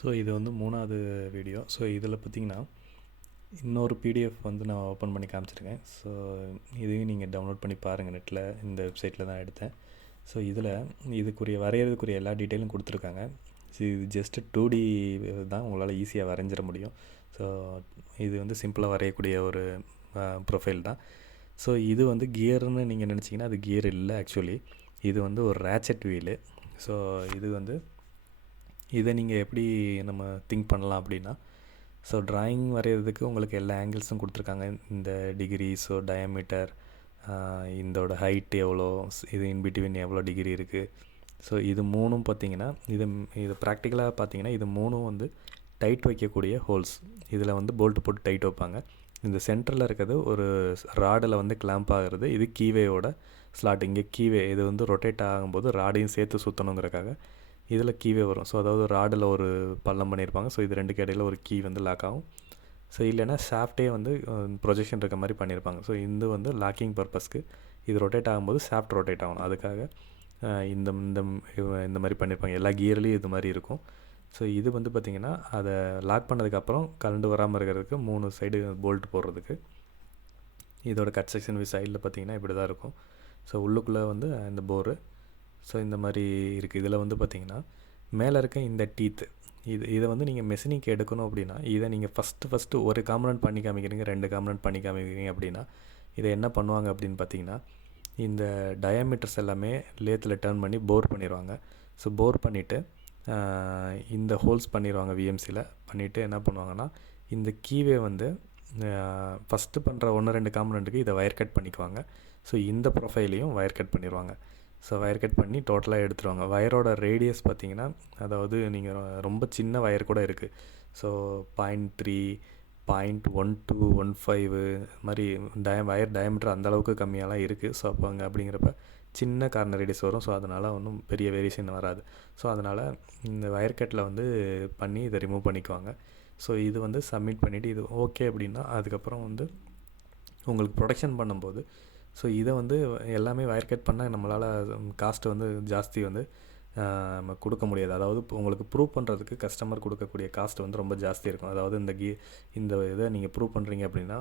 So இது வந்து 3வது வீடியோ. ஸோ இதில் பார்த்திங்கன்னா இன்னொரு பிடிஎஃப் வந்து நான் ஓப்பன் பண்ணி காமிச்சிருக்கேன். ஸோ இதையும் நீங்கள் டவுன்லோட் பண்ணி பாருங்கள், நெட்டில் இந்த வெப்சைட்டில் தான் எடுத்தேன். ஸோ இதில் வரைகிறதுக்குரிய எல்லா டீட்டெயிலும் கொடுத்துருக்காங்க. ஸோ இது ஜஸ்ட்டு 2D தான், உங்களால் ஈஸியாக வரைஞ்சிட முடியும். ஸோ இது வந்து சிம்பிளாக வரையக்கூடிய ஒரு ப்ரொஃபைல் தான். ஸோ இது வந்து கியர்னு நீங்கள் நினச்சிங்கன்னா அது கியர் இல்லை. ஆக்சுவலி இது வந்து ஒரு ரேச்சட் வீலு. ஸோ இது வந்து இதை நீங்கள் எப்படி நம்ம திங்க் பண்ணலாம் அப்படின்னா, ஸோ ட்ராயிங் வரைகிறதுக்கு உங்களுக்கு எல்லா ஆங்கிள்ஸும் கொடுத்துருக்காங்க. இந்த டிகிரி, ஸோ டயாமீட்டர், இதோட ஹைட் எவ்வளோ, இது இன்பிட்வீன் எவ்வளோ டிகிரி இருக்குது. ஸோ இது மூணும் பார்த்திங்கன்னா இது ப்ராக்டிக்கலாக பார்த்திங்கன்னா இது மூணும் வந்து டைட் வைக்கக்கூடிய ஹோல்ஸ். இதில் வந்து போல்ட்டு போட்டு டைட் வைப்பாங்க. இந்த சென்டரில் இருக்கிறது ஒரு ராடில் வந்து கிளாம்ப் ஆகிறது. இது கீவேயோட ஸ்லாட். இங்கே கீவே இது வந்து ரொட்டேட் ஆகும்போது ராடையும் சேர்த்து சுற்றணுங்கிறக்காக இதில் கீவே வரும். ஸோ அதாவது ராடில் ஒரு பள்ளம் பண்ணியிருப்பாங்க. ஸோ இது ரெண்டுக்கு இடையில் ஒரு கீ வந்து லாக் ஆகும். ஸோ இல்லைன்னா ஷாஃப்டே வந்து ப்ரொஜெக்ஷன் இருக்க மாதிரி பண்ணியிருப்பாங்க. ஸோ இது வந்து லாக்கிங் பர்பஸ்க்கு இது ரொட்டேட் ஆகும்போது ஷாஃப்ட் ரொட்டேட் ஆகணும். அதுக்காக இந்த இந்த இந்த மாதிரி பண்ணியிருப்பாங்க. எல்லா கியர்லேயும் இது மாதிரி இருக்கும். ஸோ இது வந்து பார்த்திங்கன்னா அதை லாக் பண்ணதுக்கப்புறம் கரண்ட் வராமல் இருக்கிறதுக்கு 3 சைடு போல்ட் போடுறதுக்கு. இதோட கட் செக்ஷன் சைடில் பார்த்திங்கன்னா இப்படி தான் இருக்கும். ஸோ உள்ளுக்குள்ளே வந்து இந்த போரு. ஸோ இந்த மாதிரி இருக்குது. இதில் வந்து பார்த்திங்கன்னா மேலே இருக்க இந்த டீத்து இதை வந்து நீங்கள் மெஷினிங் எடுக்கணும் அப்படின்னா இதை நீங்கள் ஃபஸ்ட்டு ஒரு காம்பனன்ட் பண்ணி காமிக்கிறீங்க, 2 காம்பனன்ட் பண்ணி காமிக்கிறீங்க அப்படின்னா இதை என்ன பண்ணுவாங்க அப்படின்னு பார்த்திங்கன்னா, இந்த டயாமீட்டர்ஸ் எல்லாமே லேத்தில் டர்ன் பண்ணி போர் பண்ணிடுவாங்க. ஸோ போர் பண்ணிவிட்டு இந்த ஹோல்ஸ் பண்ணிடுவாங்க. விஎம்சியில் பண்ணிவிட்டு என்ன பண்ணுவாங்கன்னா, இந்த கீவே வந்து ஃபஸ்ட்டு பண்ணுற 1-2 காம்பனண்ட்டுக்கு இதை வயர் கட் பண்ணிக்குவாங்க. ஸோ இந்த ப்ரொஃபைலையும் வயர் கட் பண்ணிடுவாங்க. ஸோ வயர் கட் பண்ணி டோட்டலாக எடுத்துருவாங்க. வயரோட ரேடியஸ் பார்த்திங்கன்னா, அதாவது நீங்கள் ரொம்ப சின்ன வயர் கூட இருக்குது. ஸோ 0.3, 0.1215 மாதிரி வயர் டயாமீட்டர் அந்தளவுக்கு கம்மியாலாம் இருக்குது. ஸோ அப்போ அப்படிங்கிறப்ப சின்ன கார்னர் ரேடியஸ் வரும். ஸோ அதனால் ஒன்றும் பெரிய வேரியேஷன் வராது. ஸோ அதனால் இந்த வயர் கட்டில் வந்து பண்ணி இதை ரிமூவ் பண்ணிக்குவாங்க. ஸோ இது வந்து சப்மிட் பண்ணிவிட்டு இது ஓகே அப்படின்னா அதுக்கப்புறம் வந்து உங்களுக்கு ப்ரொடக்ஷன் பண்ணும்போது ஸோ இதை வந்து எல்லாமே வயர் கட் பண்ணால் நம்மளால் காஸ்ட்டு வந்து ஜாஸ்தி வந்து நம்ம கொடுக்க முடியாது. அதாவது உங்களுக்கு ப்ரூவ் பண்ணுறதுக்கு கஸ்டமர் கொடுக்கக்கூடிய காஸ்ட் வந்து ரொம்ப ஜாஸ்தி இருக்கும். அதாவது இந்த இதை நீங்கள் ப்ரூவ் பண்ணுறீங்க அப்படின்னா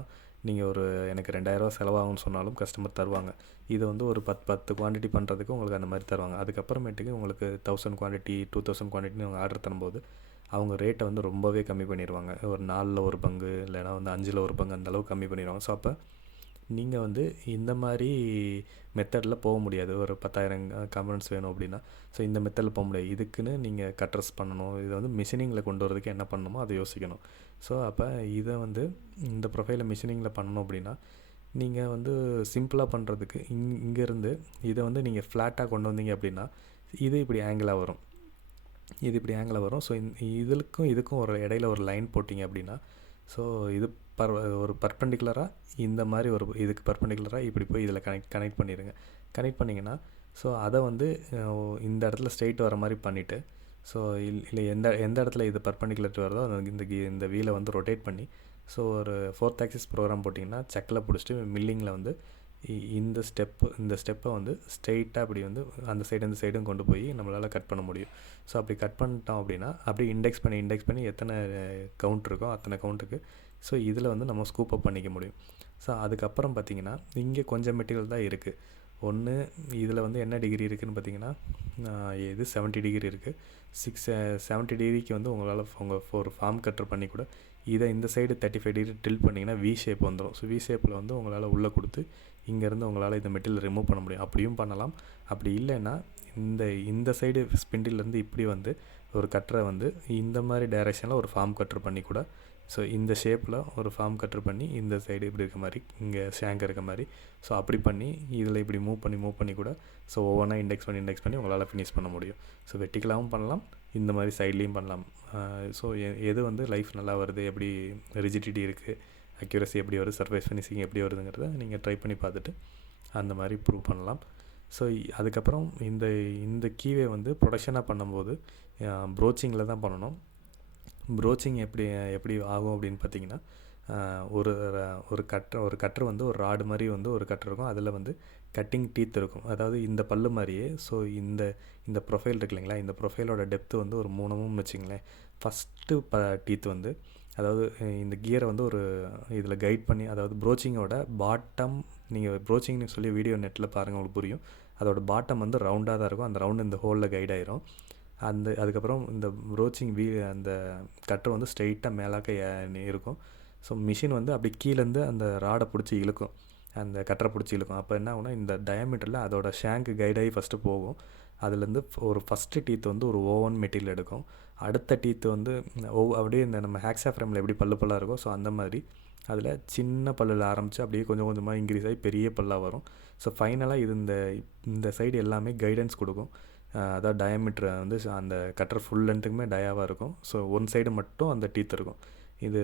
நீங்கள் எனக்கு 2000 செலவாகும்னு சொன்னாலும் கஸ்டமர் தருவாங்க. இதை வந்து ஒரு 10 குவான்டிட்டி பண்ணுறதுக்கு உங்களுக்கு அந்த மாதிரி தருவாங்க. அதுக்கப்புறமேட்டுக்கு உங்களுக்கு 1000 குவான்டிட்டி 2000 குவான்டிட்டின்னு அவங்க ஆர்டர் தரும்போது அவங்க ரேட்டை வந்து ரொம்பவே கம்மி பண்ணிடுவாங்க. ஒரு 4ல் ஒரு பங்கு இல்லைனா வந்து 5ல் ஒரு பங்கு அந்தளவுக்கு கம்மி பண்ணிடுவாங்க. ஸோ அப்போ நீங்கள் வந்து இந்த மாதிரி மெத்தடில் போக முடியாது. ஒரு 10,000 காம்பனன்ட்ஸ் வேணும் அப்படின்னா ஸோ இந்த மெத்தடில் போக முடியாது. இதுக்குன்னு நீங்கள் கட்ரஸ் பண்ணணும். இதை வந்து மிஷினிங்கில் கொண்டு வரதுக்கு என்ன பண்ணணுமோ அதை யோசிக்கணும். ஸோ அப்போ இதை வந்து இந்த ப்ரொஃபைலை மிஷினிங்கில் பண்ணணும் அப்படின்னா நீங்கள் வந்து சிம்பிளாக பண்ணுறதுக்கு இங்கேருந்து இதை வந்து நீங்கள் ஃப்ளாட்டாக கொண்டு வந்தீங்க அப்படின்னா இது இப்படி ஆங்கிளாக வரும். இது இப்படி ஆங்கிளாக வரும். ஸோ இதுக்கும் ஒரு இடையில ஒரு லைன் போட்டிங்க அப்படின்னா ஸோ இது ஒரு பர்பெண்டிகுலராக இந்த மாதிரி இதுக்கு பர்பெண்டிகுலராக இப்படி போய் இதில் கனெக்ட் பண்ணிடுங்க. கனெக்ட் பண்ணிங்கன்னா ஸோ அதை வந்து இந்த இடத்துல ஸ்ட்ரெயிட் வர மாதிரி பண்ணிவிட்டு ஸோ இல்லை எந்த இடத்துல இது பர்பெண்டிகுலர் வருதோ இந்த வீலை வந்து ரொட்டேட் பண்ணி ஸோ ஒரு 4th ஆக்சிஸ் ப்ரோக்ராம் போட்டிங்கன்னா செக்கில் பிடிச்சிட்டு மில்லிங்கில் வந்து இந்த ஸ்டெப்பை வந்து ஸ்ட்ரெயிட்டாக அப்படி வந்து அந்த சைடும் கொண்டு போய் நம்மளால் கட் பண்ண முடியும். ஸோ அப்படி கட் பண்ணிட்டோம் அப்படின்னா அப்படியே இண்டெக்ஸ் பண்ணி எத்தனை கவுண்ட் இருக்கோ அத்தனை கவுண்ட்டுக்கு ஸோ இதில் வந்து நம்ம ஸ்கூப் அப் பண்ணிக்க முடியும். ஸோ அதுக்கப்புறம் பார்த்திங்கன்னா இங்கே கொஞ்சம் மெட்டீரியல் தான் இருக்குது. ஒன்று இதில் வந்து என்ன டிகிரி இருக்குதுன்னு பார்த்திங்கன்னா இது 70 டிகிரி இருக்குது. 70 டிகிரிக்கு வந்து உங்களால் ஒரு ஃபார்ம் கட்டர் பண்ணி கூட இதை இந்த சைடு 35 டிகிரி டில் பண்ணிங்கன்னா வி ஷேப் வந்துடும். ஸோ வி ஷேப்பில் வந்து உங்களால் உள்ளே கொடுத்து இங்கேருந்து உங்களால் இந்த மெட்டீரியல் ரிமூவ் பண்ண முடியும். அப்படியும் பண்ணலாம். அப்படி இல்லைன்னா இந்த சைடு ஸ்பிண்டிலேருந்து இப்படி வந்து ஒரு கட்டரை வந்து இந்த மாதிரி டைரெக்ஷனில் ஒரு ஃபார்ம் கட்டர் பண்ணி கூட ஸோ இந்த ஷேப்பில் ஒரு ஃபார்ம் கட்டர் பண்ணி இந்த சைடு இப்படி இருக்க மாதிரி இங்கே ஷேங்க் இருக்க மாதிரி ஸோ அப்படி பண்ணி இதில் இப்படி மூவ் பண்ணி கூட ஸோ ஒவ்வொன்றா இண்டெக்ஸ் பண்ணி உங்களால் ஃபினிஷ் பண்ண முடியும். ஸோ வெர்டிகலாகவும் பண்ணலாம், இந்த மாதிரி சைட்லேயும் பண்ணலாம். ஸோ எது வந்து லைஃப் நல்லா வருது, எப்படி ரிஜிடிட்டி இருக்குது, அக்யூரசி எப்படி வருது, சர்ஃபேஸ் ஃபினிஷிங் எப்படி வருதுங்கிறத நீங்கள் ட்ரை பண்ணி பார்த்துட்டு அந்த மாதிரி ப்ரூவ் பண்ணலாம். ஸோ அதுக்கப்புறம் இந்த கீவே வந்து ப்ரொடக்ஷனாக பண்ணும்போது ப்ரோச்சிங்கில் தான் பண்ணணும். ப்ரோச்சிங் எப்படி ஆகும் அப்படின்னு பார்த்திங்கன்னா ஒரு கட்டர் வந்து ஒரு ராடு மாதிரி வந்து ஒரு கட்டர் இருக்கும். அதில் வந்து கட்டிங் டீத் இருக்கும். அதாவது இந்த பல்லு மாதிரியே. ஸோ இந்த இந்த ப்ரொஃபைல் இருக்கு இல்லைங்களா, இந்த ப்ரொஃபைலோட டெப்த்து வந்து ஒரு 3 வச்சுங்களேன். ஃபஸ்ட்டு டீத் வந்து, அதாவது இந்த கியரை வந்து ஒரு இதில் கைட் பண்ணி, அதாவது ப்ரோச்சிங்கோட பாட்டம், நீங்கள் ப்ரோச்சிங்னு சொல்லி வீடியோ நெட்டில் பாருங்கள் உங்களுக்கு புரியும். அதோட பாட்டம் வந்து ரவுண்டாக தான் இருக்கும். அந்த ரவுண்டு இந்த ஹோலில் கைட் ஆயிரும். அதுக்கப்புறம் இந்த ப்ரோச்சிங் அந்த கட்டர் வந்து ஸ்ட்ரெயிட்டாக மேலாக்க இருக்கும். ஸோ மிஷின் வந்து அப்படி கீழேருந்து அந்த ராடை பிடிச்சி இழுக்கும், அந்த கட்டரை பிடிச்சி இழுக்கும். அப்போ என்ன ஆகுனா, இந்த டயாமீட்டரில் அதோட ஷேங்க்கு கைடாகி ஃபஸ்ட்டு போகும். அதுலேருந்து ஒரு ஃபஸ்ட்டு டீத் வந்து ஒரு ஓவன் மெட்டீரியல் எடுக்கும். அடுத்த டீத்து வந்து அப்படியே இந்த நம்ம ஹேக்ஸா ஃப்ரேமில் எப்படி பல்லாக இருக்கும், ஸோ அந்த மாதிரி அதில் சின்ன பல்லில் ஆரம்பித்து அப்படியே கொஞ்சம் கொஞ்சமாக இன்க்ரீஸ் ஆகி பெரிய பல்லாக வரும். ஸோ ஃபைனலாக இது இந்த சைடு எல்லாமே கைடன்ஸ் கொடுக்கும். அதாவது டயாமீட்டர் வந்து அந்த கட்டர் ஃபுல் லென்த்துக்குமே டயாவாக இருக்கும். ஸோ ஒன் சைடு மட்டும் அந்த டீத் இருக்கும். இது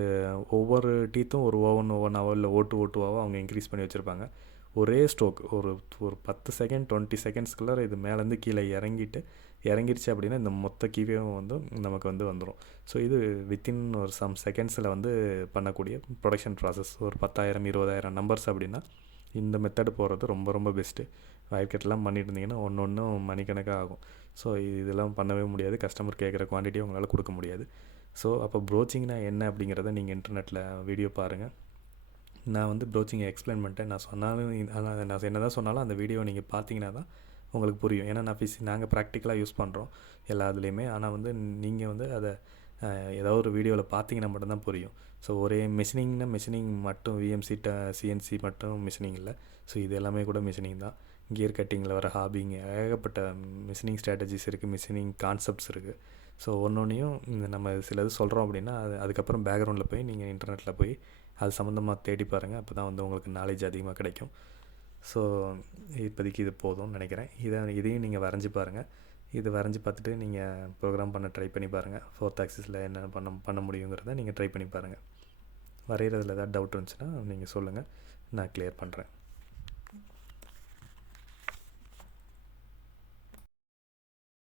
ஒவ்வொரு டீத்தும் ஒரு ஓவனாவோ இல்லை ஓட்டுவாவோ அவங்க இன்க்ரீஸ் பண்ணி வச்சுருப்பாங்க. ஒரே ஸ்ட்ரோக் ஒரு 10 செகண்ட் 20 செகண்ட்ஸ்குள்ளே இது மேலேருந்து கீழே இறங்கிருச்சு அப்படின்னா இந்த மொத்த கீவையும் வந்து நமக்கு வந்து வந்துடும். ஸோ இது வித்தின் ஒரு சம் செகண்ட்ஸில் வந்து பண்ணக்கூடிய ப்ரொடக்ஷன் ப்ராசஸ். ஒரு 10,000 20,000 நம்பர்ஸ் அப்படின்னா இந்த மெத்தடு போகிறது ரொம்ப ரொம்ப பெஸ்ட்டு. வயர் கட்லாம் பண்ணிட்டு இருந்தீங்கன்னா ஒன்றும் மணிக்கணக்காக ஆகும். ஸோ இதெல்லாம் பண்ணவே முடியாது, கஸ்டமர் கேட்குற குவான்டிட்டியை உங்களால் கொடுக்க முடியாது. ஸோ அப்போ ப்ரோச்சிங்னா என்ன அப்படிங்கிறத நீங்கள் இன்டர்நெட்டில் வீடியோ பாருங்கள். நான் வந்து ப்ரோச்சிங்கை எக்ஸ்பிளைன் பண்ணிட்டேன். நான் என்ன தான் சொன்னாலும் அந்த வீடியோ நீங்கள் பார்த்தீங்கன்னா தான் உங்களுக்கு புரியும். ஏன்னா நாங்கள் ப்ராக்டிக்கலாக யூஸ் பண்ணுறோம் எல்லா இதுலேயுமே. ஆனால் வந்து நீங்கள் வந்து அதை ஏதாவது ஒரு வீடியோவில் பார்த்தீங்கன்னா மட்டும்தான் புரியும். ஸோ ஒரே மெஷினிங் மட்டும் சிஎன்சி மட்டும் மிஷினிங் இல்லை. ஸோ இது எல்லாமே கூட மிஷினிங் தான். கியர் கட்டிங்கில் வர ஹாபிங் ஏகப்பட்ட மிஷினிங் ஸ்ட்ராட்டஜிஸ் இருக்குது, மிஷினிங் கான்செப்ட்ஸ் இருக்குது. ஸோ ஒன்றொன்றையும் நம்ம சிலது சொல்கிறோம் அப்படின்னா அதுக்கப்புறம் பேக்ரவுண்டில் போய் நீங்கள் இன்டர்நெட்டில் போய் அது சம்மந்தமாக தேடி பாருங்கள். அப்போ தான் வந்து உங்களுக்கு நாலேஜ் அதிகமாக கிடைக்கும். ஸோ இப்போதைக்கு இது போதும்னு நினைக்கிறேன். இதையும் நீங்கள் வரைஞ்சி பாருங்கள். இது வரைஞ்சி பார்த்துட்டு நீங்கள் ப்ரோக்ராம் பண்ண ட்ரை பண்ணி பாருங்கள். 4th ஆக்சிஸில் என்ன பண்ண முடியுங்கிறத நீங்கள் ட்ரை பண்ணி பாருங்கள். வரைகிறதுல ஏதாவது டவுட் இருந்துச்சுன்னா நீங்கள் சொல்லுங்கள், நான் கிளியர் பண்ணுறேன்.